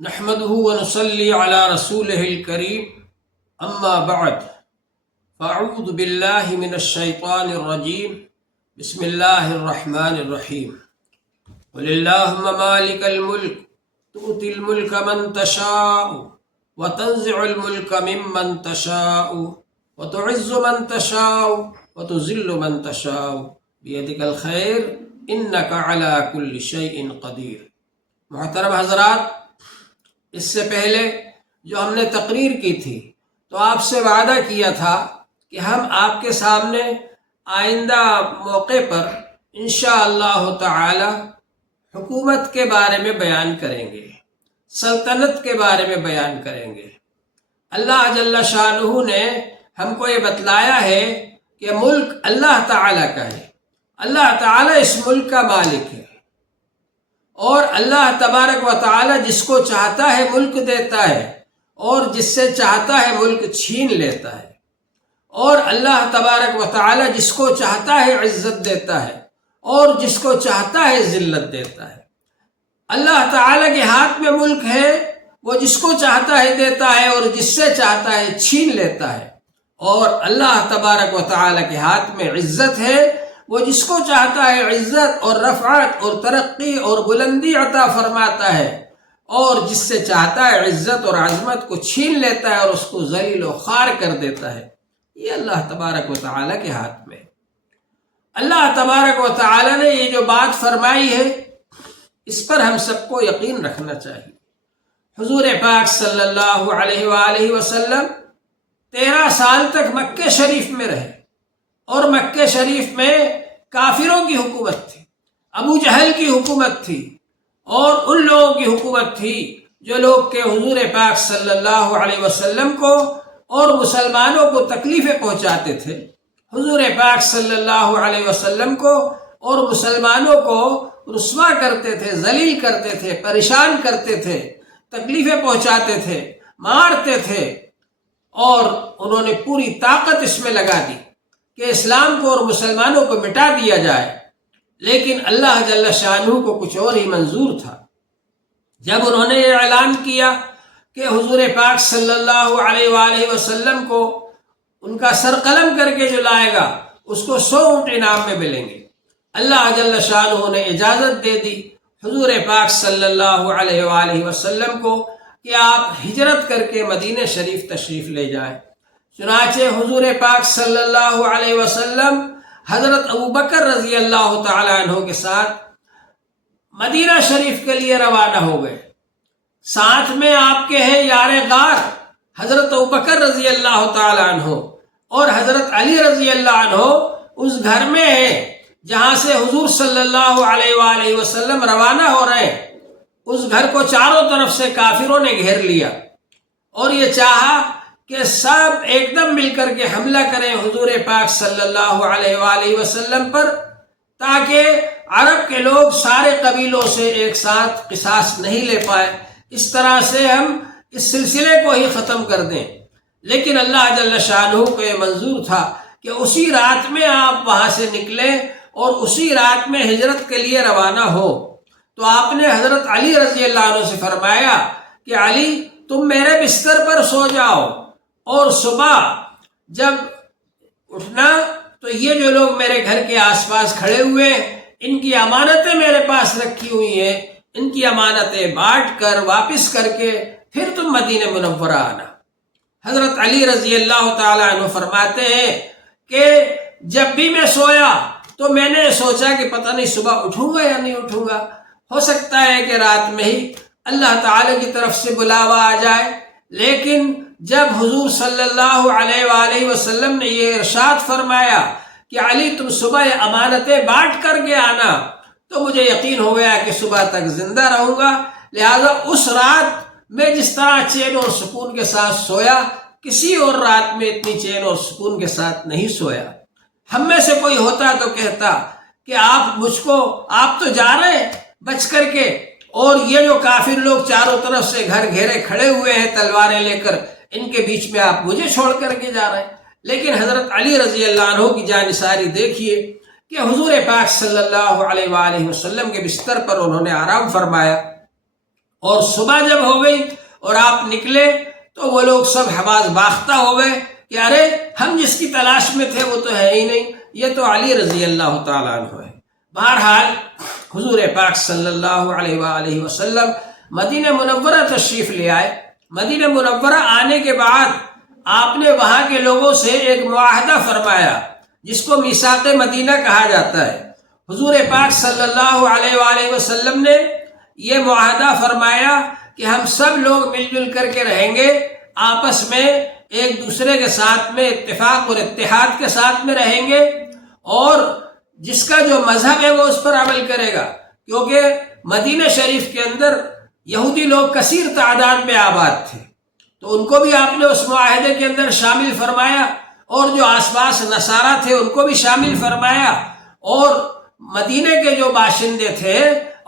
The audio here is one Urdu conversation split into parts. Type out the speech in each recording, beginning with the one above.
نحمده ونصلي على رسوله الكريم اما بعد فاعوذ بالله من الشيطان الرجيم بسم الله الرحمن الرحيم قل اللهم مالك الملك تؤتي الملك من تشاء وتنزع الملك ممن تشاء وتعز من تشاء وتذل من تشاء بيدك الخير انك على كل شيء قدير۔ محترم حضرات، اس سے پہلے جو ہم نے تقریر کی تھی تو آپ سے وعدہ کیا تھا کہ ہم آپ کے سامنے آئندہ موقع پر انشاءاللہ تعالی حکومت کے بارے میں بیان کریں گے، سلطنت کے بارے میں بیان کریں گے۔ اللہ جل شانہ نے ہم کو یہ بتلایا ہے کہ ملک اللہ تعالی کا ہے، اللہ تعالی اس ملک کا مالک ہے، اور اللہ تبارک و تعالی جس کو چاہتا ہے ملک دیتا ہے اور جس سے چاہتا ہے ملک چھین لیتا ہے، اور اللہ تبارک و تعالی جس کو چاہتا ہے عزت دیتا ہے اور جس کو چاہتا ہے ذلت دیتا ہے۔ اللہ تعالی کے ہاتھ میں ملک ہے، وہ جس کو چاہتا ہے دیتا ہے اور جس سے چاہتا ہے چھین لیتا ہے، اور اللہ تبارک و تعالی کے ہاتھ میں عزت ہے، وہ جس کو چاہتا ہے عزت اور رفعت اور ترقی اور بلندی عطا فرماتا ہے، اور جس سے چاہتا ہے عزت اور عظمت کو چھین لیتا ہے اور اس کو ذلیل و خوار کر دیتا ہے۔ یہ اللہ تبارک و تعالی کے ہاتھ میں۔ اللہ تبارک و تعالی نے یہ جو بات فرمائی ہے اس پر ہم سب کو یقین رکھنا چاہیے۔ حضور پاک صلی اللہ علیہ وآلہ وسلم 13 سال تک مکہ شریف میں رہے، اور مکہ شریف میں کافروں کی حکومت تھی، ابو جہل کی حکومت تھی، اور ان لوگوں کی حکومت تھی جو لوگ کہ حضور پاک صلی اللہ علیہ وسلم کو اور مسلمانوں کو تکلیفیں پہنچاتے تھے، حضور پاک صلی اللہ علیہ وسلم کو اور مسلمانوں کو رسوا کرتے تھے، ذلیل کرتے تھے، پریشان کرتے تھے، تکلیفیں پہنچاتے تھے، مارتے تھے، اور انہوں نے پوری طاقت اس میں لگا دی کہ اسلام کو اور مسلمانوں کو مٹا دیا جائے، لیکن اللہ جل شانہ کو کچھ اور ہی منظور تھا۔ جب انہوں نے یہ اعلان کیا کہ حضور پاک صلی اللہ علیہ وآلہ وسلم کو ان کا سر قلم کر کے جو لائے گا اس کو 100 اونٹ انعام میں ملیں گے، اللہ جل شانہ نے اجازت دے دی حضور پاک صلی اللہ علیہ وآلہ وسلم کو کہ آپ ہجرت کر کے مدینہ شریف تشریف لے جائیں۔ چنانچہ حضور پاک صلی اللہ علیہ وسلم حضرت ابوبکر رضی اللہ تعالیٰ عنہ کے ساتھ مدینہ شریف کے لیے روانہ ہو گئے۔ ساتھ میں آپ کے ہیں یار غار حضرت ابوبکر رضی اللہ تعالیٰ عنہ، اور حضرت علی رضی اللہ عنہ اس گھر میں ہیں جہاں سے حضور صلی اللہ علیہ وآلہ وسلم روانہ ہو رہے ہیں۔ اس گھر کو چاروں طرف سے کافروں نے گھیر لیا، اور یہ چاہا کہ سب ایک دم مل کر کے حملہ کریں حضور پاک صلی اللہ علیہ وآلہ وسلم پر، تاکہ عرب کے لوگ سارے قبیلوں سے ایک ساتھ قصاص نہیں لے پائے، اس طرح سے ہم اس سلسلے کو ہی ختم کر دیں۔ لیکن اللہ جل شانہ کو یہ منظور تھا کہ اسی رات میں آپ وہاں سے نکلیں اور اسی رات میں ہجرت کے لیے روانہ ہو۔ تو آپ نے حضرت علی رضی اللہ عنہ سے فرمایا کہ علی تم میرے بستر پر سو جاؤ، اور صبح جب اٹھنا تو یہ جو لوگ میرے گھر کے آس پاس کھڑے ہوئے ان کی امانتیں میرے پاس رکھی ہوئی ہیں، ان کی امانتیں بانٹ کر واپس کر کے پھر تم مدینہ منورہ آنا۔ حضرت علی رضی اللہ تعالیٰ عنہ فرماتے ہیں کہ جب بھی میں سویا تو میں نے سوچا کہ پتہ نہیں صبح اٹھوں گا یا نہیں اٹھوں گا، ہو سکتا ہے کہ رات میں ہی اللہ تعالی کی طرف سے بلاوا آ جائے۔ لیکن جب حضور صلی اللہ علیہ وآلہ وسلم نے یہ ارشاد فرمایا کہ علی تم صبح امانتیں بانٹ کر کے آنا، تو مجھے یقین ہو گیا کہ صبح تک زندہ رہوں گا۔ لہذا اس رات میں جس طرح چین اور سکون کے ساتھ سویا، کسی اور رات میں اتنی چین اور سکون کے ساتھ نہیں سویا۔ ہم میں سے کوئی ہوتا تو کہتا کہ آپ تو جا رہے ہیں بچ کر کے، اور یہ جو کافر لوگ چاروں طرف سے گھر گھیرے کھڑے ہوئے ہیں تلواریں لے کر، ان کے بیچ میں آپ مجھے چھوڑ کر کے جا رہے ہیں۔ لیکن حضرت علی رضی اللہ عنہ کی جانثاری دیکھیے کہ حضور پاک صلی اللہ علیہ وآلہ وسلم کے بستر پر انہوں نے آرام فرمایا، اور صبح جب ہو گئی اور آپ نکلے تو وہ لوگ سب حواس باختہ ہو گئے کہ ارے ہم جس کی تلاش میں تھے وہ تو ہے ہی نہیں، یہ تو علی رضی اللہ تعالیٰ عنہ ہے۔ بہرحال حضور پاک صلی اللہ علیہ وآلہ وسلم مدینہ منورہ تشریف لے آئے۔ مدینہ منورہ آنے کے بعد آپ نے وہاں کے لوگوں سے ایک معاہدہ فرمایا جس کو میثاق مدینہ کہا جاتا ہے۔ حضور پاک صلی اللہ علیہ وآلہ وسلم نے یہ معاہدہ فرمایا کہ ہم سب لوگ مل جل کر کے رہیں گے، آپس میں ایک دوسرے کے ساتھ میں اتفاق اور اتحاد کے ساتھ میں رہیں گے، اور جس کا جو مذہب ہے وہ اس پر عمل کرے گا، کیونکہ مدینہ شریف کے اندر یہودی لوگ کثیر تعداد میں آباد تھے، تو ان کو بھی آپ نے اس معاہدے کے اندر شامل فرمایا، اور جو آس پاس نصارہ تھے ان کو بھی شامل فرمایا، اور مدینہ کے جو باشندے تھے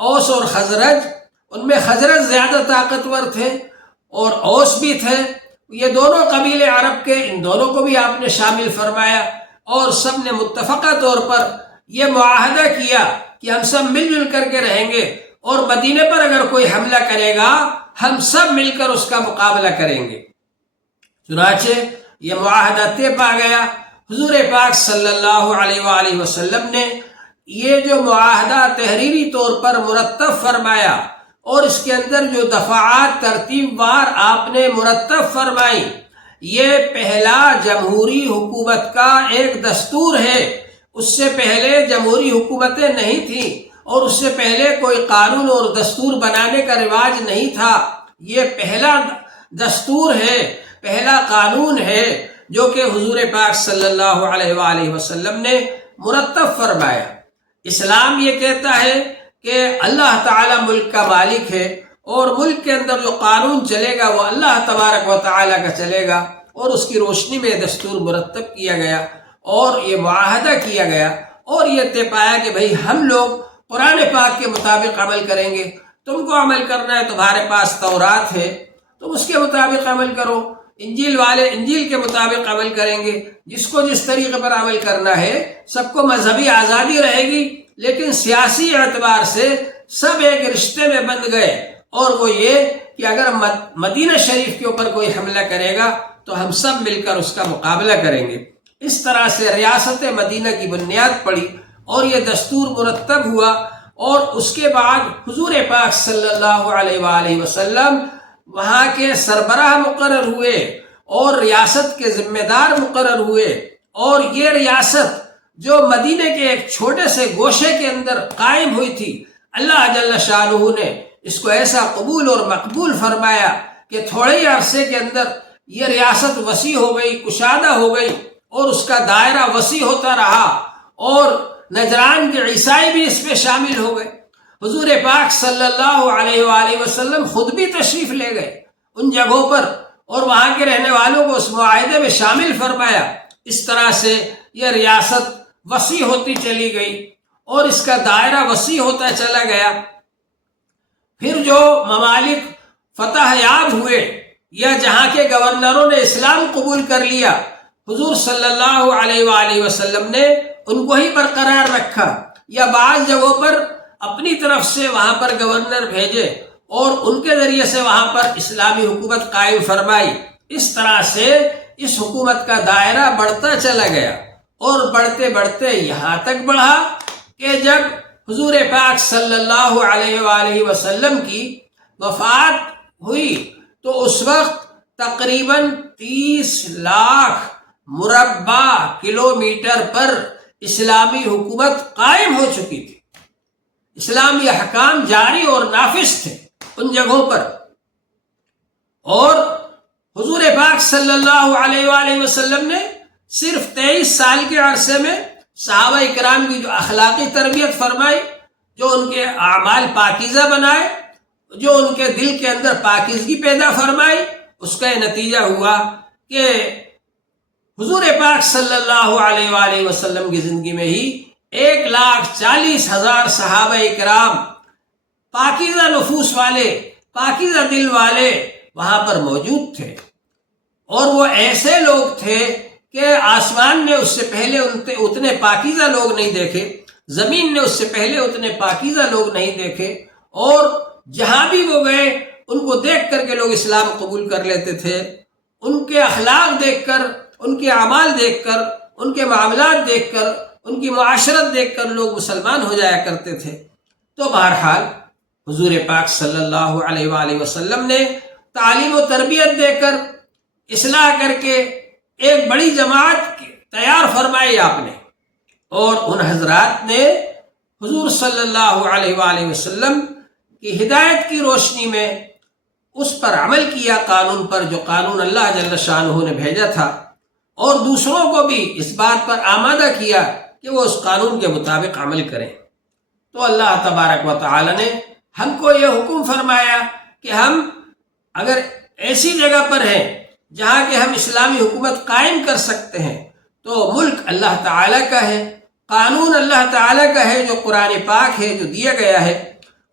اوس اور خزرج، ان میں خزرج زیادہ طاقتور تھے اور اوس بھی تھے، یہ دونوں قبیلے عرب کے، ان دونوں کو بھی آپ نے شامل فرمایا، اور سب نے متفقہ طور پر یہ معاہدہ کیا کہ ہم سب مل جل کر کے رہیں گے، اور مدینے پر اگر کوئی حملہ کرے گا ہم سب مل کر اس کا مقابلہ کریں گے۔ چنانچہ یہ معاہدہ طے پا گیا۔ حضور پاک صلی اللہ علیہ وآلہ وسلم نے یہ جو معاہدہ تحریری طور پر مرتب فرمایا، اور اس کے اندر جو دفعات ترتیب وار آپ نے مرتب فرمائی، یہ پہلا جمہوری حکومت کا ایک دستور ہے۔ اس سے پہلے جمہوری حکومتیں نہیں تھیں، اور اس سے پہلے کوئی قانون اور دستور بنانے کا رواج نہیں تھا۔ یہ پہلا دستور ہے، پہلا قانون ہے جو کہ حضور پاک صلی اللہ علیہ وآلہ وسلم نے مرتب فرمایا۔ اسلام یہ کہتا ہے کہ اللہ تعالی ملک کا مالک ہے، اور ملک کے اندر جو قانون چلے گا وہ اللہ تبارک و تعالی کا چلے گا، اور اس کی روشنی میں دستور مرتب کیا گیا، اور یہ معاہدہ کیا گیا، اور یہ طے پایا کہ بھئی ہم لوگ قرآن پاک کے مطابق عمل کریں گے۔ تم کو عمل کرنا ہے، تمہارے پاس تورات ہے، تم اس کے مطابق عمل کرو، انجیل والے انجیل کے مطابق عمل کریں گے، جس کو جس طریقے پر عمل کرنا ہے، سب کو مذہبی آزادی رہے گی، لیکن سیاسی اعتبار سے سب ایک رشتے میں بندھ گئے، اور وہ یہ کہ اگر مدینہ شریف کے اوپر کوئی حملہ کرے گا تو ہم سب مل کر اس کا مقابلہ کریں گے۔ اس طرح سے ریاست مدینہ کی بنیاد پڑی، اور یہ دستور مرتب ہوا، اور اس کے بعد حضور پاک صلی اللہ علیہ وآلہ وسلم وہاں کے سربراہ مقرر ہوئے، اور ریاست کے ذمہ دار مقرر ہوئے، اور یہ ریاست جو مدینہ کے ایک چھوٹے سے گوشے کے اندر قائم ہوئی تھی، اللہ جل شانہ نے اس کو ایسا قبول اور مقبول فرمایا کہ تھوڑے ہی عرصے کے اندر یہ ریاست وسیع ہو گئی، کشادہ ہو گئی، اور اس کا دائرہ وسیع ہوتا رہا، اور نجران کے عیسائی بھی اس میں شامل ہو گئے۔ حضور پاک صلی اللہ علیہ وآلہ وسلم خود بھی تشریف لے گئے ان جگہوں پر، اور وہاں کے رہنے والوں کو اس معاہدے میں شامل فرمایا۔ اس طرح سے یہ ریاست وسیع ہوتی چلی گئی، اور اس کا دائرہ وسیع ہوتا چلا گیا۔ پھر جو ممالک فتح یاب ہوئے، یا جہاں کے گورنروں نے اسلام قبول کر لیا، حضور صلی اللہ علیہ وآلہ وسلم نے ان کو ہی برقرار رکھا، یا بعض جگہوں پر اپنی طرف سے وہاں پر گورنر بھیجے، اور ان کے ذریعے سے وہاں پر اسلامی حکومت قائم فرمائی۔ اس طرح سے اس حکومت کا دائرہ بڑھتا چلا گیا، اور بڑھتے بڑھتے یہاں تک بڑھا کہ جب حضور پاک صلی اللہ علیہ وآلہ وسلم کی وفات ہوئی تو اس وقت تقریباً 30 لاکھ مربع کلومیٹر پر اسلامی حکومت قائم ہو چکی تھی، اسلامی احکام جاری اور نافذ تھے ان جگہوں پر۔ اور حضور پاک صلی اللہ علیہ وآلہ وسلم نے صرف 23 سال کے عرصے میں صحابہ اکرام کی جو اخلاقی تربیت فرمائی، جو ان کے اعمال پاکیزہ بنائے، جو ان کے دل کے اندر پاکیزگی پیدا فرمائی، اس کا یہ نتیجہ ہوا کہ حضور پاک صلی اللہ علیہ وآلہ وسلم کی زندگی میں ہی 1,40,000 صحابہ اکرام پاکیزہ نفوس والے، پاکیزہ دل والے وہاں پر موجود تھے، اور وہ ایسے لوگ تھے کہ آسمان نے اس سے پہلے اتنے پاکیزہ لوگ نہیں دیکھے، زمین نے اس سے پہلے اتنے پاکیزہ لوگ نہیں دیکھے، اور جہاں بھی وہ گئے اسلام قبول کر لیتے تھے، ان کے اخلاق دیکھ کر، ان کے اعمال دیکھ کر، ان کے معاملات دیکھ کر، ان کی معاشرت دیکھ کر لوگ مسلمان ہو جایا کرتے تھے۔ تو بہرحال حضور پاک صلی اللہ علیہ وآلہ وسلم نے تعلیم و تربیت دے کر، اصلاح کر کے ایک بڑی جماعت تیار فرمائی آپ نے، اور ان حضرات نے حضور صلی اللہ علیہ وآلہ وسلم کی ہدایت کی روشنی میں اس پر عمل کیا، قانون پر، جو قانون اللہ جل شانہ نے بھیجا تھا، اور دوسروں کو بھی اس بات پر آمادہ کیا کہ وہ اس قانون کے مطابق عمل کریں۔ تو اللہ تبارک و تعالی نے ہم کو یہ حکم فرمایا کہ ہم اگر ایسی جگہ پر ہیں جہاں کہ ہم اسلامی حکومت قائم کر سکتے ہیں، تو ملک اللہ تعالیٰ کا ہے، قانون اللہ تعالیٰ کا ہے جو قرآن پاک ہے، جو دیا گیا ہے،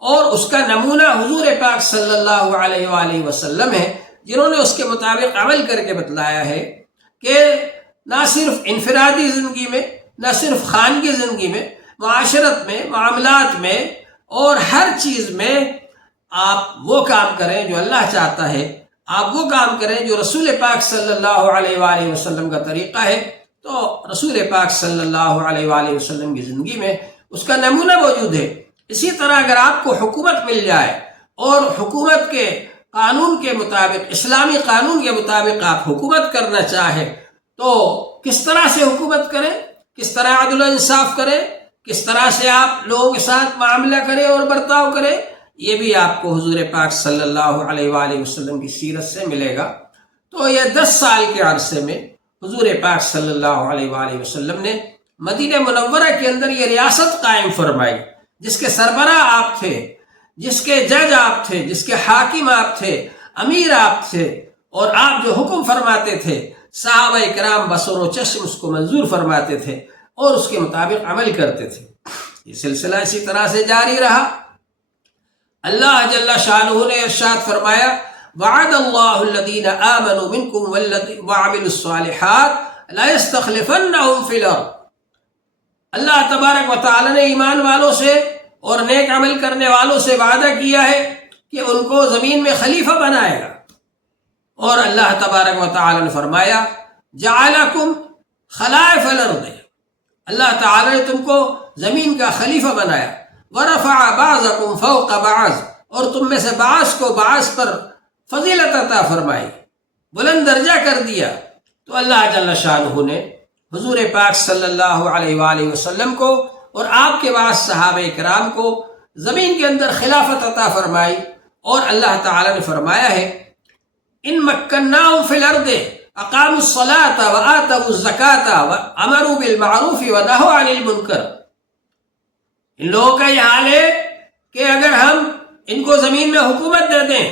اور اس کا نمونہ حضور پاک صلی اللہ علیہ وآلہ وسلم ہے، جنہوں نے اس کے مطابق عمل کر کے بتلایا ہے کہ نہ صرف انفرادی زندگی میں، نہ صرف خانگی زندگی میں، معاشرت میں، معاملات میں، اور ہر چیز میں آپ وہ کام کریں جو اللہ چاہتا ہے، آپ وہ کام کریں جو رسول پاک صلی اللہ علیہ وآلہ وسلم کا طریقہ ہے۔ تو رسول پاک صلی اللہ علیہ وآلہ وسلم کی زندگی میں اس کا نمونہ موجود ہے۔ اسی طرح اگر آپ کو حکومت مل جائے اور حکومت کے قانون کے مطابق، اسلامی قانون کے مطابق آپ حکومت کرنا چاہیں، تو کس طرح سے حکومت کریں، کس طرح عدل و انصاف کریں، کس طرح سے آپ لوگوں کے ساتھ معاملہ کریں اور برتاؤ کریں، یہ بھی آپ کو حضور پاک صلی اللہ علیہ وآلہ وسلم کی سیرت سے ملے گا۔ تو یہ 10 سال کے عرصے میں حضور پاک صلی اللہ علیہ وآلہ وسلم نے مدینہ منورہ کے اندر یہ ریاست قائم فرمائی، جس کے سربراہ آپ تھے، جس کے جج آپ تھے، جس کے حاکم آپ تھے، امیر آپ تھے، اور آپ جو حکم فرماتے تھے صحابہ کرام بصر و چشم اس کو منظور فرماتے تھے اور اس کے مطابق عمل کرتے تھے۔ یہ سلسلہ اسی طرح سے جاری رہا۔ اللہ جل شانہ نے ارشاد فرمایا، وعد اللہ الذین آمنوا منکم وعملوا الصالحات لیستخلفنہم فی الارض۔ اللہ تبارک و تعالی نے ایمان والوں سے اور نیک عمل کرنے والوں سے وعدہ کیا ہے کہ ان کو زمین میں خلیفہ بنائے گا، اور اللہ تبارک و تعالی نے فرمایا، جعلکم خلائف الارض، اللہ تعالی نے تم کو زمین کا خلیفہ بنایا، ورفع بعضکم فوق بعض، اور تم میں سے بعض کو بعض پر فضیلت عطا فرمائی، بلند درجہ کر دیا۔ تو اللہ جل شانہ نے حضور پاک صلی اللہ علیہ وآلہ وسلم کو اور آپ کے بعد صحابہ کرام کو زمین کے اندر خلافت عطا فرمائی، اور اللہ تعالی نے فرمایا ہے، ان مکناہم فی الارض اقاموا الصلاة وآتوا الزکاة وامروا بالمعروف ونہوا عن المنکر۔ ان لوگوں کا یہ حال ہے کہ اگر ہم ان کو زمین میں حکومت دے دیں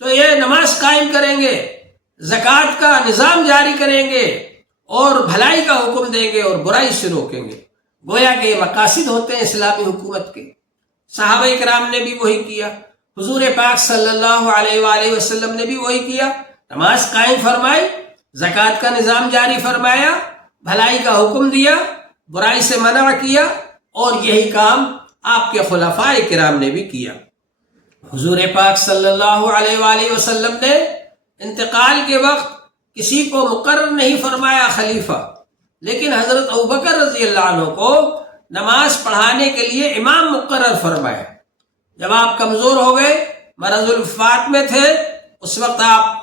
تو یہ نماز قائم کریں گے، زکوٰۃ کا نظام جاری کریں گے، اور بھلائی کا حکم دیں گے اور برائی سے روکیں گے۔ گویا کہ یہ مقاصد ہوتے ہیں اسلامی حکومت کے۔ صحابہ کرام نے بھی وہی کیا، حضور پاک صلی اللہ علیہ وآلہ وسلم نے بھی وہی کیا، نماز قائم فرمائی، زکوٰۃ کا نظام جاری فرمایا، بھلائی کا حکم دیا، برائی سے منع کیا، اور یہی کام آپ کے خلفاء کرام نے بھی کیا۔ حضور پاک صلی اللہ علیہ وآلہ وسلم نے انتقال کے وقت کسی کو مقرر نہیں فرمایا خلیفہ، لیکن حضرت ابوبکر رضی اللہ عنہ کو نماز پڑھانے کے لیے امام مقرر فرمایا۔ جب آپ کمزور ہو گئے، مرض الوفات میں تھے، اس وقت آپ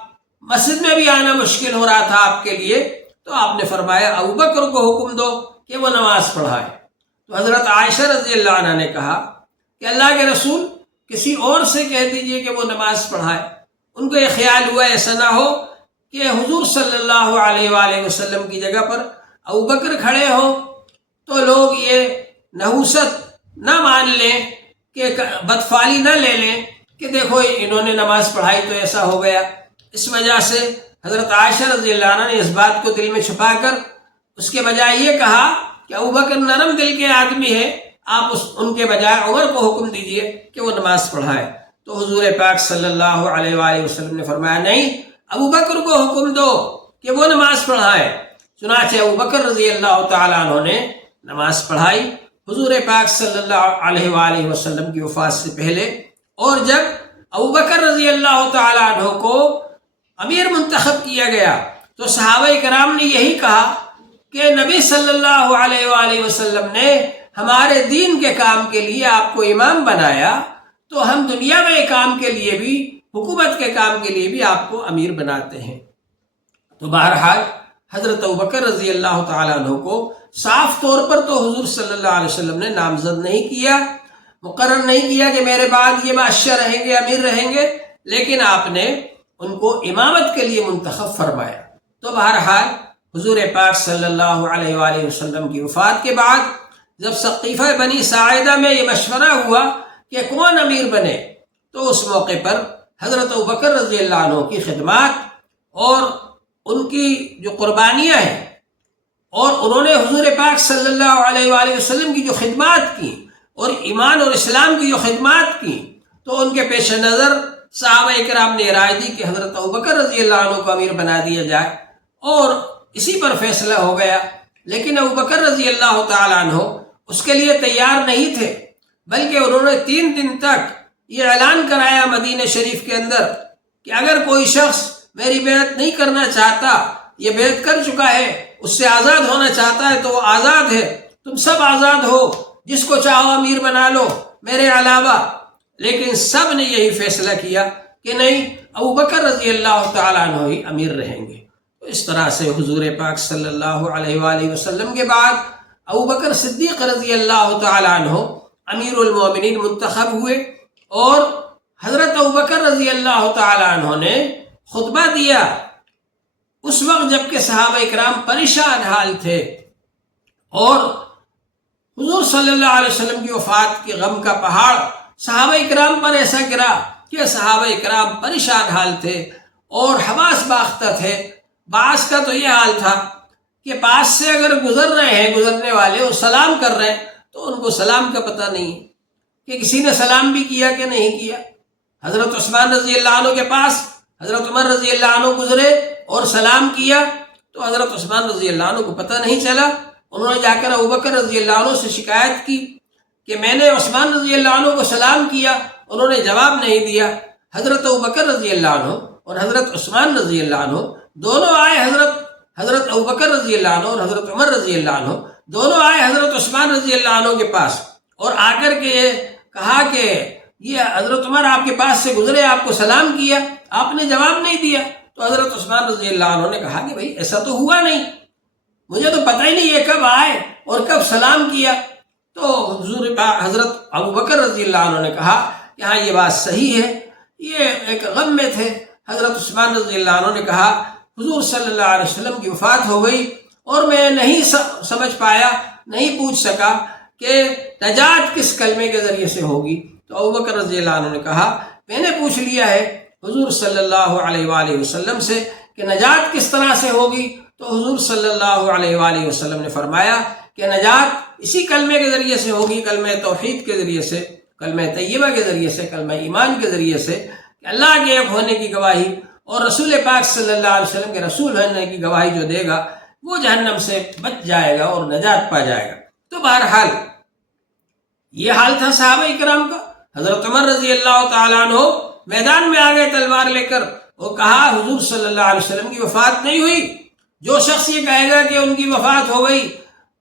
مسجد میں بھی آنا مشکل ہو رہا تھا آپ کے لیے، تو آپ نے فرمایا ابوبکر کو حکم دو کہ وہ نماز پڑھائے۔ تو حضرت عائشہ رضی اللہ عنہ نے کہا کہ اللہ کے رسول، کسی اور سے کہہ دیجئے کہ وہ نماز پڑھائے۔ ان کو یہ خیال ہوا ایسا نہ ہو کہ حضور صلی اللہ علیہ وآلہ وسلم کی جگہ پر ابوبکر کھڑے ہوں تو لوگ یہ نحوست نہ مان لیں، کہ بدفعلی نہ لے لیں کہ دیکھو انہوں نے نماز پڑھائی تو ایسا ہو گیا۔ اس وجہ سے حضرت عائشہ رضی اللہ عنہ نے اس بات کو دل میں چھپا کر اس کے بجائے یہ کہا کہ ابوبکر نرم دل کے آدمی ہیں، آپ ان کے بجائے عمر کو حکم دیجئے کہ وہ نماز پڑھائے۔ تو حضور پاک صلی اللہ علیہ وآلہ وسلم نے فرمایا نہیں، ابوبکر کو حکم دو کہ وہ نماز پڑھائے۔ چنانچہ ابوبکر رضی اللہ تعالیٰ عنہ نے نماز پڑھائی حضور پاک صلی اللہ علیہ وآلہ وسلم کی وفات سے پہلے، اور جب ابو بکر رضی اللہ تعالیٰ عنہ کو امیر منتخب کیا گیا تو صحابہ کرام نے یہی کہا کہ نبی صلی اللہ علیہ وآلہ وسلم نے ہمارے دین کے کام کے لیے آپ کو امام بنایا، تو ہم دنیا میں کام کے لیے بھی، حکومت کے کام کے لیے بھی آپ کو امیر بناتے ہیں۔ تو بہرحال حضرت ابوبکر رضی اللہ تعالیٰ عنہ کو صاف طور پر تو حضور صلی اللہ علیہ وسلم نے نامزد نہیں کیا، مقرر نہیں کیا کہ میرے بعد یہ بادشاہ رہیں گے، امیر رہیں گے، لیکن آپ نے ان کو امامت کے لیے منتخب فرمایا۔ تو بہرحال حضور پاک صلی اللہ علیہ وآلہ وسلم کی وفات کے بعد جب سقیفہ بنی ساعدہ میں یہ مشورہ ہوا کہ کون امیر بنے، تو اس موقع پر حضرت ابوبکر رضی اللہ عنہ کی خدمات اور ان کی جو قربانیاں ہیں، اور انہوں نے حضور پاک صلی اللہ علیہ وآلہ وسلم کی جو خدمات کی اور ایمان اور اسلام کی جو خدمات کی، تو ان کے پیش نظر صحابہ کرام نے رائے دی کہ حضرت ابوبکر رضی اللہ عنہ کو امیر بنا دیا جائے، اور اسی پر فیصلہ ہو گیا۔ لیکن ابوبکر رضی اللہ تعالیٰ عنہ اس کے لیے تیار نہیں تھے، بلکہ انہوں نے 3 دن تک یہ اعلان کرایا مدینہ شریف کے اندر کہ اگر کوئی شخص میری بیعت نہیں کرنا چاہتا، یہ بیعت کر چکا ہے، اس سے آزاد ہونا چاہتا ہے تو وہ آزاد ہے، تم سب آزاد ہو، جس کو چاہو امیر بنا لو میرے علاوہ۔ لیکن سب نے یہی فیصلہ کیا کہ نہیں، ابوبکر رضی اللہ تعالیٰ عنہ ہی امیر رہیں گے۔ تو اس طرح سے حضور پاک صلی اللہ علیہ وآلہ وسلم کے بعد ابوبکر صدیق رضی اللہ تعالیٰ عنہ امیر المومنین منتخب ہوئے، اور حضرت ابوبکر رضی اللہ تعالیٰ عنہ نے خطبہ دیا اس وقت جب کہ صحابہ اکرام پریشان حال تھے، اور حضور صلی اللہ علیہ وسلم کی وفات کے غم کا پہاڑ صحابہ اکرام پر ایسا گرا کہ صحابہ اکرام پریشان حال تھے اور حواس باختہ تھے۔ بعض کا تو یہ حال تھا کہ پاس سے اگر گزر رہے ہیں گزرنے والے اور سلام کر رہے ہیں تو ان کو سلام کا پتہ نہیں ہے کہ کسی نے سلام بھی کیا کہ نہیں کیا۔ حضرت عثمان رضی اللہ عنہ کے پاس حضرت عمر رضی اللہ عنہ گزرے اور سلام کیا، تو حضرت عثمان رضی اللہ عنہ کو پتہ نہیں چلا۔ انہوں نے جا کر ابوبکر رضی اللہ عنہ سے شکایت کی کہ میں نے عثمان رضی اللہ عنہ کو سلام کیا، انہوں نے جواب نہیں دیا۔ حضرت ابوبکر رضی اللہ عنہ اور حضرت عثمان رضی اللہ عنہ دونوں آئے، حضرت ابوبکر رضی اللہ عنہ اور حضرت عمر رضی اللہ عنہ دونوں آئے حضرت عثمان رضی اللہ عنہ کے پاس، اور آ کر کے کہا کہ یہ حضرت عمر آپ کے پاس سے گزرے، آپ کو سلام کیا، آپ نے جواب نہیں دیا۔ تو حضرت عثمان رضی اللہ عنہ نے کہا کہ بھائی ایسا تو ہوا نہیں، مجھے تو پتہ ہی نہیں یہ کب آئے اور کب سلام کیا۔ تو حضرت ابوبکر رضی اللہ عنہ نے کہا کہ ہاں یہ بات صحیح ہے، یہ ایک غم میں تھے۔ حضرت عثمان رضی اللہ عنہ نے کہا حضور صلی اللہ علیہ وسلم کی وفات ہو گئی اور میں نہیں سمجھ پایا، نہیں پوچھ سکا کہ نجات کس کلمے کے ذریعے سے ہوگی۔ تو ابوبکر رضی اللہ عنہ نے کہا میں نے پوچھ لیا ہے حضور صلی اللہ علیہ وآلہ وسلم سے کہ نجات کس طرح سے ہوگی، تو حضور صلی اللہ علیہ وآلہ وسلم نے فرمایا کہ نجات اسی کلمے کے ذریعے سے ہوگی، کلمہ توحید کے ذریعے سے، کلمہ طیبہ کے ذریعے سے، کلمہ ایمان کے ذریعے سے، کہ اللہ کے ایک ہونے کی گواہی اور رسول پاک صلی اللہ علیہ وسلم کے رسول ہونے کی گواہی جو دے گا وہ جہنم سے بچ جائے گا اور نجات پا جائے گا۔ تو بہرحال یہ حال تھا صحابہ اکرام کا۔ حضرت عمر رضی اللہ تعالیٰ عنہ میدان میں آ گئے تلوار لے کر، وہ کہا حضور صلی اللہ علیہ وسلم کی وفات نہیں ہوئی، جو شخص یہ کہے گا کہ ان کی وفات ہو گئی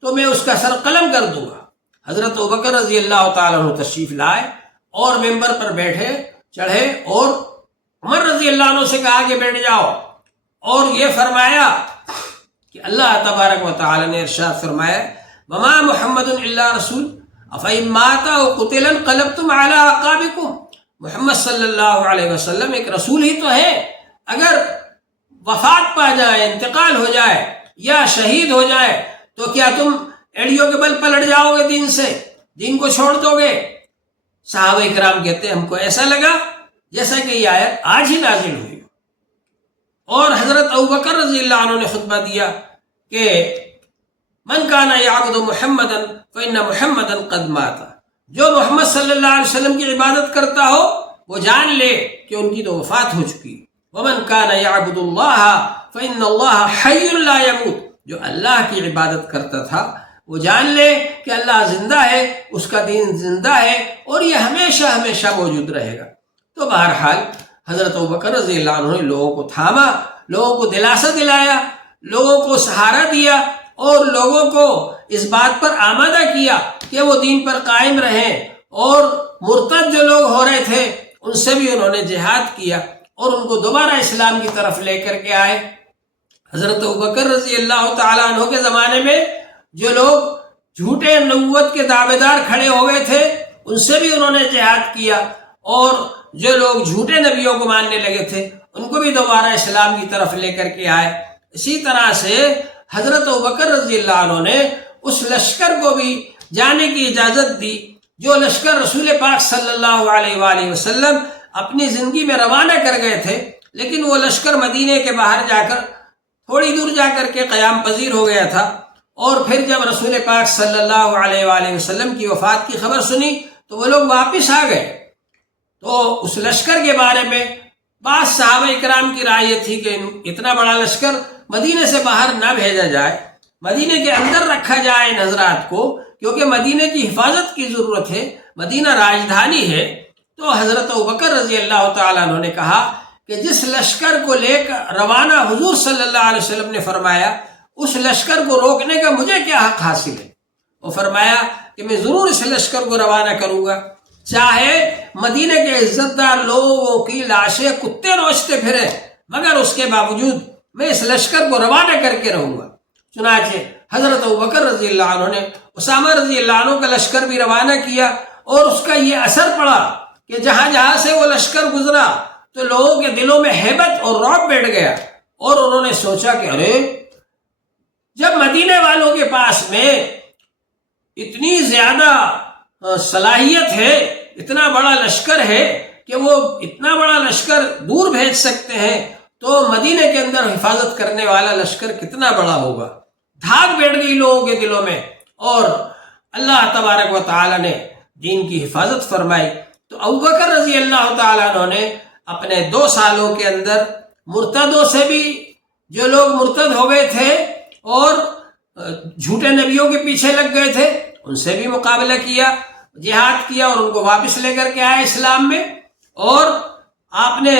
تو میں اس کا سر قلم کر دوں گا۔ حضرت ابوبکر رضی اللہ تعالیٰ عنہ تشریف لائے اور ممبر پر چڑھے اور عمر رضی اللہ عنہ سے کہا کہ بیٹھ جاؤ، اور یہ فرمایا کہ اللہ تبارک و تعالی نے ارشاد فرمایا وما محمد الا رسول افإن مات او قتل انقلبتم على اعقابكم، محمد صلی اللہ علیہ وسلم ایک رسول ہی تو ہے، اگر وفات پا جائے، انتقال ہو جائے یا شہید ہو جائے تو کیا تم ایڑیوں کے بل پلٹ جاؤ گے دین سے، دین کو چھوڑ دو گے؟ صحابہ اکرام کہتے ہیں ہم کو ایسا لگا جیسا کہ یہ آیت آج ہی نازل ہوئی۔ اور حضرت ابوبکر رضی اللہ عنہ نے خطبہ دیا کہ من کان یعبد محمدا فإن محمدا قد مات، جو محمد صلی اللہ علیہ وسلم کی عبادت کرتا ہو وہ جان لے کہ ان کی تو وفات ہو چکی۔ ومن کان یعبد اللہ فإن اللہ حی لا یموت، جو اللہ کی عبادت کرتا تھا وہ جان لے کہ اللہ زندہ ہے، اس کا دین زندہ ہے اور یہ ہمیشہ ہمیشہ موجود رہے گا۔ تو بہرحال حضرت ابوبکر رضی اللہ عنہ نے لوگوں کو تھاما، لوگوں کو دلاسا دلایا، لوگوں کو سہارا دیا اور لوگوں کو اس بات پر آمادہ کیا کہ وہ دین پر قائم رہیں، اور مرتد جو لوگ ہو رہے تھے ان سے بھی انہوں نے جہاد کیا اور ان کو دوبارہ اسلام کی طرف لے کر کے آئے۔ حضرت ابوبکر رضی اللہ تعالیٰ عنہ کے زمانے میں جو لوگ جھوٹے نبوت کے دعوے دار کھڑے ہوئے تھے ان سے بھی انہوں نے جہاد کیا، اور جو لوگ جھوٹے نبیوں کو ماننے لگے تھے ان کو بھی دوبارہ اسلام کی طرف لے کر کے آئے۔ اسی طرح سے حضرت ابوبکر رضی اللہ عنہ نے اس لشکر کو بھی جانے کی اجازت دی جو لشکر رسول پاک صلی اللہ علیہ وآلہ وسلم اپنی زندگی میں روانہ کر گئے تھے، لیکن وہ لشکر مدینے کے باہر جا کر تھوڑی دور جا کر کے قیام پذیر ہو گیا تھا، اور پھر جب رسول پاک صلی اللہ علیہ وآلہ وسلم کی وفات کی خبر سنی تو وہ لوگ واپس آ گئے۔ تو اس لشکر کے بارے میں بعض صحابہ اکرام کی رائے یہ تھی کہ اتنا بڑا لشکر مدینے سے باہر نہ بھیجا جائے، مدینے کے اندر رکھا جائے ان حضرات کو، کیونکہ مدینے کی حفاظت کی ضرورت ہے، مدینہ راجدھانی ہے۔ تو حضرت ابوبکر رضی اللہ تعالیٰ عنہ نے کہا کہ جس لشکر کو لے کر روانہ حضور صلی اللہ علیہ وسلم نے فرمایا اس لشکر کو روکنے کا مجھے کیا حق حاصل ہے؟ وہ فرمایا کہ میں ضرور اس لشکر کو روانہ کروں گا، چاہے مدینے کے عزت دار لوگوں کی لاشیں کتے نوچتے پھرے، مگر اس کے باوجود میں اس لشکر کو روانہ کر کے رہوں گا۔ چنانچہ حضرت ابوبکر رضی اللہ عنہ نے اسامہ رضی اللہ عنہ کا لشکر بھی روانہ کیا، اور اس کا یہ اثر پڑا کہ جہاں جہاں سے وہ لشکر گزرا تو لوگوں کے دلوں میں ہیبت اور رعب بیٹھ گیا، اور انہوں نے سوچا کہ ارے جب مدینے والوں کے پاس میں اتنی زیادہ صلاحیت ہے، اتنا بڑا لشکر ہے کہ وہ اتنا بڑا لشکر دور بھیج سکتے ہیں، تو مدینے کے اندر حفاظت کرنے والا لشکر کتنا بڑا ہوگا۔ دھاگ بیٹھ گئی لوگوں کے دلوں میں، اور اللہ تبارک و تعالی نے دین کی حفاظت فرمائی۔ تو ابوبکر رضی اللہ تعالیٰ عنہ نے اپنے 2 سالوں کے اندر مرتدوں سے بھی، جو لوگ مرتد ہو گئے تھے اور جھوٹے نبیوں کے پیچھے لگ گئے تھے، ان سے بھی مقابلہ کیا، جہاد کیا، اور ان کو واپس لے کر کے آئے اسلام میں۔ اور آپ نے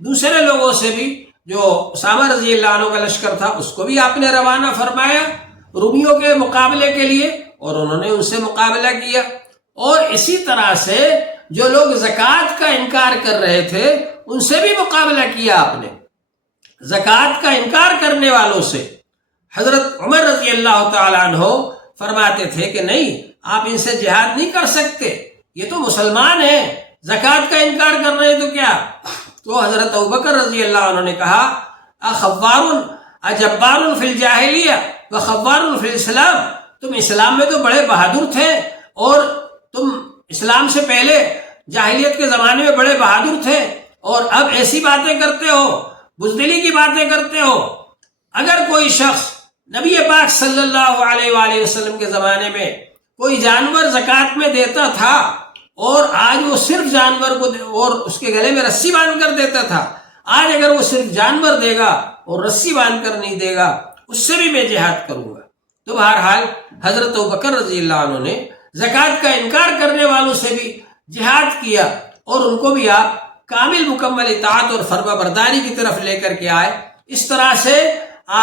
دوسرے لوگوں سے بھی، جو اسامہ رضی اللہ عنہ کا لشکر تھا اس کو بھی آپ نے روانہ فرمایا رومیوں کے مقابلے کے لیے، اور انہوں نے ان سے مقابلہ کیا۔ اور اسی طرح سے جو لوگ زکوٰۃ کا انکار کر رہے تھے ان سے بھی مقابلہ کیا آپ نے، زکوٰۃ کا انکار کرنے والوں سے۔ حضرت عمر رضی اللہ تعالیٰ عنہ فرماتے تھے کہ نہیں، آپ ان سے جہاد نہیں کر سکتے، یہ تو مسلمان ہیں، زکوٰۃ کا انکار کر رہے ہیں تو کیا؟ تو حضرت ابوبکر رضی اللہ عنہ نے کہا اجبار فی الجاہلیہ وخوار فی الاسلام، تم اسلام میں تو بڑے بہادر تھے، اور تم اسلام سے پہلے جاہلیت کے زمانے میں بڑے بہادر تھے، اور اب ایسی باتیں کرتے ہو، بزدلی کی باتیں کرتے ہو۔ اگر کوئی شخص نبی پاک صلی اللہ علیہ وآلہ وسلم کے زمانے میں کوئی جانور زکوٰۃ میں دیتا تھا، اور آج وہ صرف جانور کو اور اس کے گلے میں رسی باندھ کر دیتا تھا، آج اگر وہ صرف جانور دے گا اور رسی باندھ کر نہیں دے گا، اس سے بھی میں جہاد کروں گا۔ تو بہرحال حضرت ابوبکر رضی اللہ عنہ نے زکوٰۃ کا انکار کرنے والوں سے بھی جہاد کیا، اور ان کو بھی آپ کامل مکمل اطاعت اور فرما برداری کی طرف لے کر کے آئے۔ اس طرح سے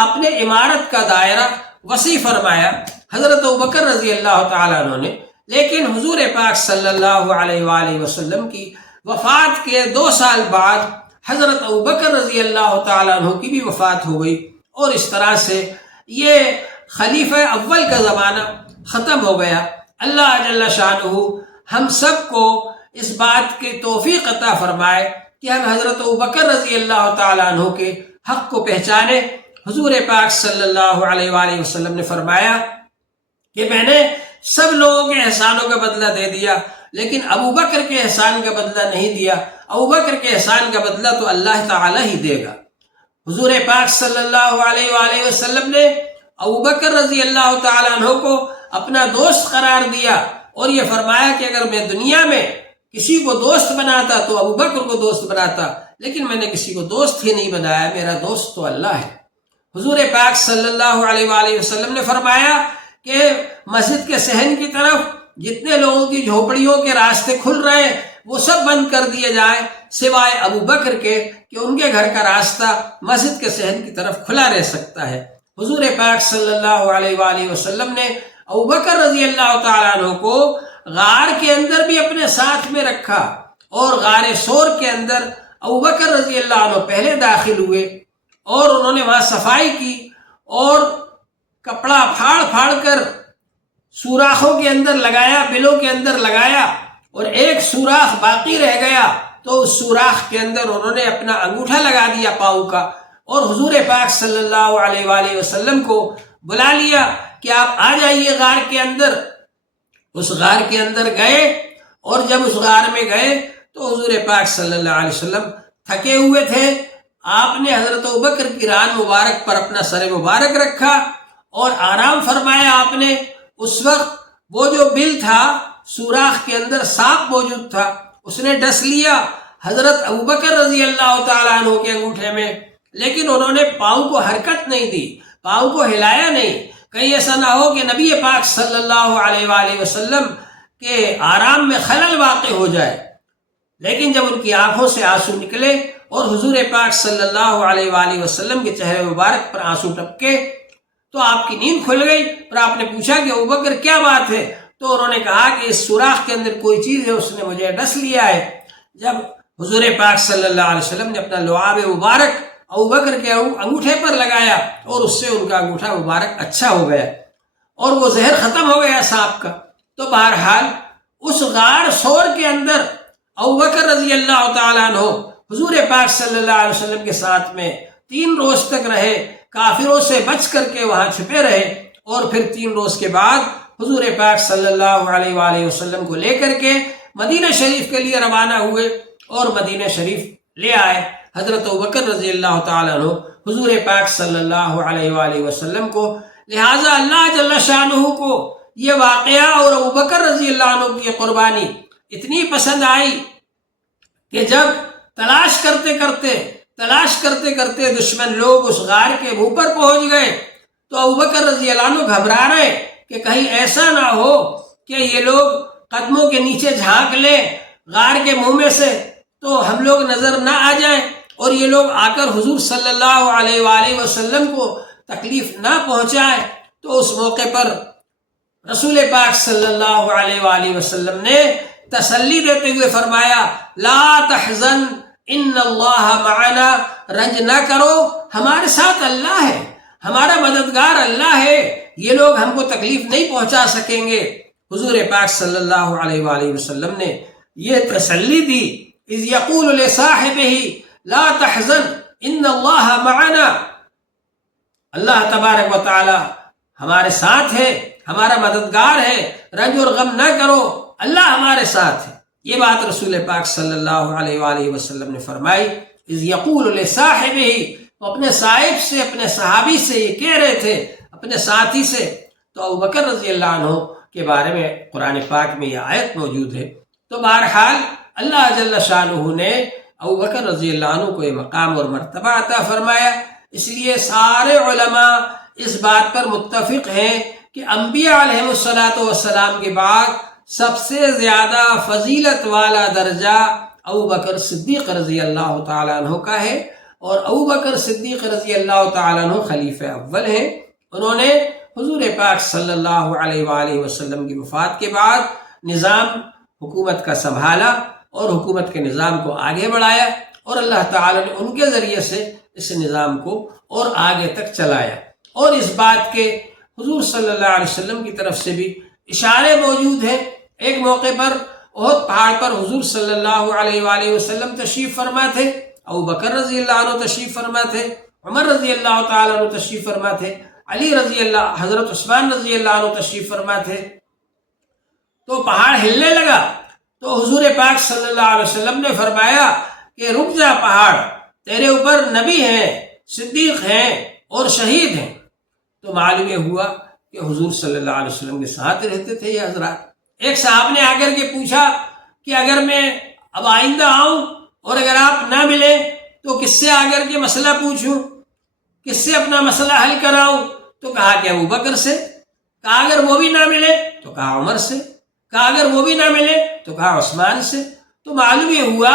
آپ نے امارت کا دائرہ وسیع فرمایا حضرت ابوبکر رضی اللہ تعالیٰ عنہ نے۔ لیکن حضور پاک صلی اللہ علیہ وآلہ وسلم کی وفات کے 2 سال بعد حضرت ابوبکر رضی اللہ تعالیٰ عنہ کی بھی وفات ہو گئی، اور اس طرح سے یہ خلیفہ اول کا زمانہ ختم ہو گیا۔ اللہ جل شانہ ہم سب کو اس بات کی توفیق عطا فرمائے کہ ہم حضرت ابوبکر رضی اللہ تعالیٰ عنہ کے حق کو پہچانے۔ حضور پاک صلی اللہ علیہ وآلہ وسلم نے فرمایا کہ میں نے سب لوگوں کے احسانوں کا بدلہ دے دیا، لیکن ابوبکر کے احسان کا بدلہ نہیں دیا۔ ابوبکر کے احسان کا بدلہ تو اللہ تعالیٰ ہی دے گا۔ حضور پاک صلی اللہ علیہ وآلہ وسلم نے ابوبکر رضی اللہ تعالیٰ عنہ کو اپنا دوست قرار دیا، اور یہ فرمایا کہ اگر میں دنیا میں کسی کو دوست بناتا تو ابوبکر کو دوست بناتا، لیکن میں نے کسی کو دوست ہی نہیں بنایا، میرا دوست تو اللہ ہے۔ حضور پاک صلی اللہ علیہ وآلہ وسلم نے فرمایا کہ مسجد کے صحن کی طرف جتنے لوگوں کی جھوپڑیوں کے راستے کھل رہے ہیں وہ سب بند کر دیے جائیں، سوائے ابو بکر کے کہ ان کے گھر کا راستہ مسجد کے صحن کی طرف کھلا رہ سکتا ہے۔ حضور پاک صلی اللہ علیہ وآلہ وسلم نے ابو بکر رضی اللہ تعالیٰ عنہ کو غار کے اندر بھی اپنے ساتھ میں رکھا، اور غار سور کے اندر ابو بکر رضی اللہ عنہ پہلے داخل ہوئے اور انہوں نے وہاں صفائی کی اور کپڑا پھاڑ پھاڑ کر سوراخوں کے اندر لگایا، بلوں کے اندر لگایا، اور ایک سوراخ باقی رہ گیا تو اس سوراخ کے اندر انہوں نے اپنا انگوٹھا لگا دیا پاؤں کا، اور حضور پاک صلی اللہ علیہ وآلہ وسلم کو بلا لیا کہ آپ آ جائیے غار کے اندر۔ اس غار کے اندر گئے، اور جب اس غار میں گئے تو حضور پاک صلی اللہ علیہ وسلم تھکے ہوئے تھے۔ آپ نے حضرت ابوبکر کی ران مبارک پر اپنا سر مبارک رکھا اور آرام فرمایا۔ آپ نے اس وقت وہ جو بل تھا، سوراخ کے اندر سانپ موجود تھا، اس نے ڈس لیا حضرت ابوبکر رضی اللہ تعالیٰ عنہ کے انگوٹھے میں، لیکن انہوں نے پاؤں کو حرکت نہیں دی، پاؤں کو ہلایا نہیں، کہیں ایسا نہ ہو کہ نبی پاک صلی اللہ علیہ وآلہ وسلم کے آرام میں خلل واقع ہو جائے۔ لیکن جب ان کی آنکھوں سے آنسو نکلے اور حضور پاک صلی اللہ علیہ وآلہ وسلم کے چہرے مبارک پر آنسو ٹپکے تو آپ کی نیند کھل گئی، اور آپ نے پوچھا کہ ابوبکر کیا بات ہے؟ تو انہوں نے کہا کہ اس سوراخ کے اندر کوئی چیز ہے، اس نے مجھے ڈس لیا ہے۔ جب حضور پاک صلی اللہ علیہ وسلم نے اپنا لعاب مبارک ابوبکر کے انگوٹھے پر لگایا اور اس سے ان کا انگوٹھا مبارک اچھا ہو گیا اور وہ زہر ختم ہو گیا سانپ کا۔ تو بہرحال اس غار سور کے اندر ابوبکر رضی اللہ تعالیٰ عنہ حضور پاک صلی اللہ علیہ وسلم کے ساتھ میں 3 روز تک رہے، کافروں سے بچ کر کے وہاں چھپے رہے، اور پھر 3 روز کے بعد حضور پاک صلی اللہ علیہ وآلہ وسلم کو لے کر کے مدینہ شریف کے لیے روانہ ہوئے اور مدینہ شریف لے آئے حضرت ابوبکر رضی اللہ تعالیٰ عنہ حضور پاک صلی اللہ علیہ وآلہ وسلم کو۔ لہٰذا اللہ جل شانہ کو یہ واقعہ اور ابوبکر رضی اللہ عنہ کی قربانی اتنی پسند آئی کہ جب تلاش کرتے کرتے دشمن لوگ اس غار کے منہ پر پہنچ گئے تو ابوبکر رضی اللہ عنہ گھبرا رہے کہ کہیں ایسا نہ ہو کہ یہ لوگ قدموں کے نیچے جھانک لیں غار کے منہ میں سے تو ہم لوگ نظر نہ آ جائیں اور یہ لوگ آ کر حضور صلی اللہ علیہ وآلہ وسلم کو تکلیف نہ پہنچائیں۔ تو اس موقع پر رسول پاک صلی اللہ علیہ وآلہ وسلم نے تسلی دیتے ہوئے فرمایا، لا تحزن ان اللہ معنا، رنج نہ کرو، ہمارے ساتھ اللہ ہے، ہمارا مددگار اللہ ہے، یہ لوگ ہم کو تکلیف نہیں پہنچا سکیں گے۔ حضور پاک صلی اللہ علیہ وآلہ وسلم نے یہ تسلی دی، اذ یقول لصاحبہ لا تحزن ان اللہ معنا، اللہ تبارک و تعالی ہمارے ساتھ ہے، ہمارا مددگار ہے، رنج اور غم نہ کرو، اللہ ہمارے ساتھ ہے۔ یہ بات رسول پاک صلی اللہ علیہ وآلہ وسلم نے فرمائی۔ اذ یقول لصاحبہ، وہ اپنے صاحب سے، اپنے صحابی سے یہ کہہ رہے تھے، اپنے ساتھی سے۔ تو ابوبکر رضی اللہ عنہ کے بارے میں قرآن پاک میں یہ آیت موجود ہے۔ تو بہرحال اللہ جل شانہ نے ابوبکر رضی اللہ عنہ کو یہ مقام اور مرتبہ عطا فرمایا۔ اس لیے سارے علماء اس بات پر متفق ہیں کہ انبیاء علیہ السلام کے بعد سب سے زیادہ فضیلت والا درجہ ابوبکر صدیق رضی اللہ تعالیٰ عنہ کا ہے، اور ابوبکر صدیق رضی اللہ تعالیٰ عنہ خلیفہ اول ہیں۔ انہوں نے حضور پاک صلی اللہ علیہ وآلہ وسلم کی وفات کے بعد نظام حکومت کا سنبھالا اور حکومت کے نظام کو آگے بڑھایا، اور اللہ تعالیٰ نے ان کے ذریعے سے اس نظام کو اور آگے تک چلایا۔ اور اس بات کے حضور صلی اللہ علیہ وسلم کی طرف سے بھی اشارے موجود ہیں۔ ایک موقع پر احد پہاڑ پر حضور صلی اللہ علیہ وآلہ وسلم تشریف فرما تھے، ابوبکر رضی اللہ عنہ تشریف فرما تھے، عمر رضی اللہ تعالیٰ عنہ تشریف فرما تھے، علی رضی اللہ، حضرت عثمان رضی اللہ عنہ تشریف فرما تھے۔ تو پہاڑ ہلنے لگا تو حضور پاک صلی اللہ علیہ وسلم نے فرمایا کہ رک جا پہاڑ، تیرے اوپر نبی ہیں، صدیق ہیں اور شہید ہیں۔ تو معلوم یہ ہوا کہ حضور صلی اللہ علیہ وسلم کے ساتھ رہتے تھے یہ حضرات۔ ایک صاحب نے آ کر کے پوچھا کہ اگر میں اب آئندہ آؤں اور اگر آپ نہ ملیں تو کس سے آ کر کے مسئلہ پوچھوں، کس سے اپنا مسئلہ حل کراؤں؟ تو کہا کہ ابوبکر سے۔ کہا اگر وہ بھی نہ ملے تو کہا عمر سے۔ کہا اگر وہ بھی نہ ملے تو کہا عثمان سے۔ تو معلوم یہ ہوا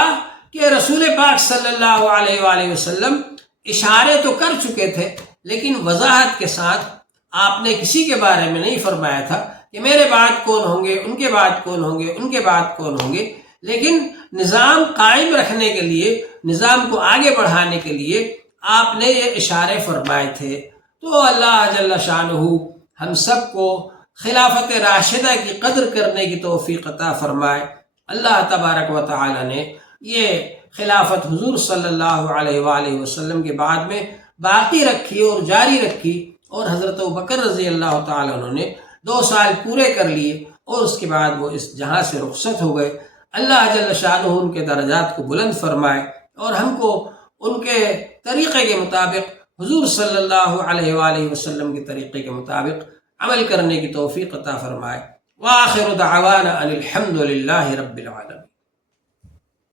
کہ رسول پاک صلی اللہ علیہ وآلہ وسلم اشارے تو کر چکے تھے، لیکن وضاحت کے ساتھ آپ نے کسی کے بارے میں نہیں فرمایا تھا کہ میرے بعد کون ہوں گے، ان کے بعد کون ہوں گے، ان کے بعد کون ہوں گے، لیکن نظام قائم رکھنے کے لیے، نظام کو آگے بڑھانے کے لیے آپ نے یہ اشارے فرمائے تھے۔ تو اللہ جل شانہ ہم سب کو خلافت راشدہ کی قدر کرنے کی توفیق عطا فرمائے۔ اللہ تبارک و تعالی نے یہ خلافت حضور صلی اللہ علیہ وآلہ وسلم کے بعد میں باقی رکھی اور جاری رکھی، اور حضرت ابوبکر رضی اللہ تعالیٰ عنہ نے 2 سال پورے کر لیے اور اس کے بعد وہ اس جہاں سے رخصت ہو گئے۔ اللہ جل شانہ ان کے درجات کو بلند فرمائے اور ہم کو ان کے طریقے کے مطابق، حضور صلی اللہ علیہ وآلہ وسلم کے طریقے کے مطابق عمل کرنے کی توفیق عطا فرمائے۔ وآخر دعوانا ان الحمد للہ رب العالمین۔